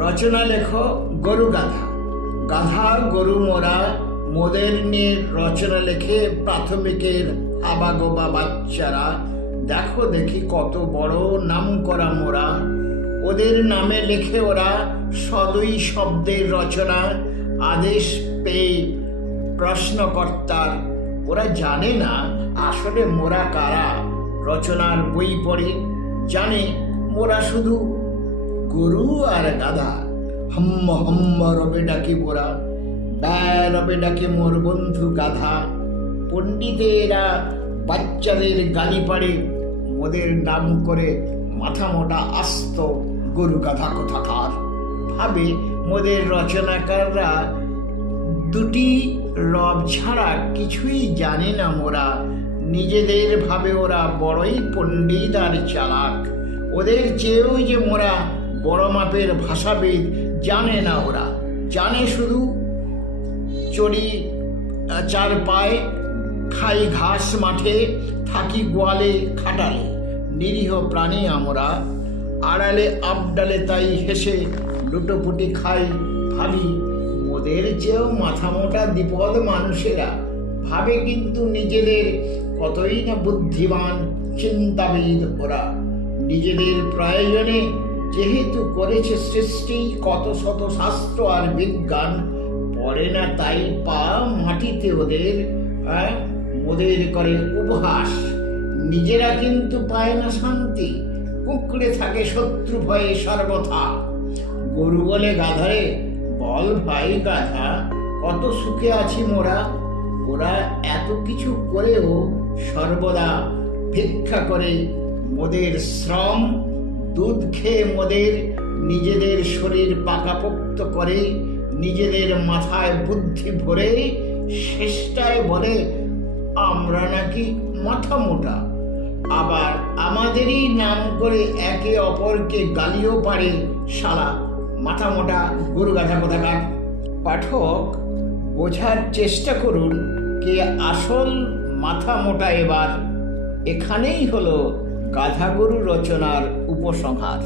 রচনা লেখো গরু গাধা। গাধা গরু মোরা মোদের নিয়ে রচনা লেখে প্রাথমিকের আবাগোবা বাচ্চারা। দেখো দেখি কত বড় নাম করা মোরা, ওদের নামে লেখে ওরা সদই শব্দের রচনা। আদেশ পেয়ে প্রশ্নকর্তার, ওরা জানে না আসলে মোরা কারা। রচনার বই পড়ে জানে মোরা শুধু গরু আর গাধা। হম্ম হম্ম রবে ডাকি মোরা, ব্যয় রবে ডাকে মোর বন্ধু গাধা। পণ্ডিতেরা বাচ্চাদের গালি পাড়ে, মোদের নাম করে মাথা মোটা আস্ত গরু গাধা কোথাকার। ভাবে মোদের রচনাকাররা দুটি রব ছাড়া কিছুই জানে না মোরা। নিজেদের ভাবে ওরা বড়ই পণ্ডিত আর চালাক, ওদের চেয়েও যে মোরা বড় মাপের ভাষাবিদ জানে না ওরা। জানে শুধু চড়ি চার পায়ে, খাই ঘাস মাঠে, থাকি গোয়ালে খাটালে। নিরীহ প্রাণী আমরা, আড়ালে আবডালে তাই হেসে লুটোপুটি খাই। ভাবি ওদের চেয়েও মাথা মোটা দ্বিপদ মানুষেরা। ভাবে কিন্তু নিজেদের কতই না বুদ্ধিমান চিন্তাবিদ ওরা। নিজেদের প্রয়োজনে যেহেতু করেছে সৃষ্টি কত শত শাস্ত্র আর বিজ্ঞান, পড়ে না তাই পা মাটিতে ওদের। ওদের করে উপহাস, নিজেরা কিন্তু পায় না শান্তি। কুঁকড়ে থাকে শত্রু ভয়ে সর্বথা। গরু বলে গাধারে, বল ভাই গাধা কত সুখে আছি মোরা। ওরা এত কিছু করেও সর্বদা ভিক্ষা করে মোদের শ্রম। দুধ খেয়ে মোদের নিজেদের শরীর পাকাপোক্ত করে, নিজেদের মাথায় বুদ্ধি ভরে শেষটায় বলে আমরা নাকি মাথা মোটা। আবার আমাদেরই নাম করে একে অপরকে গালিও পারে, শালা মাথা মোটা গরু গাধা কোথাকার। পাঠক বোঝার চেষ্টা করুন কে আসল মাথা মোটা। এবার এখানেই হলো গাধা গরু রচনার উপসংহার।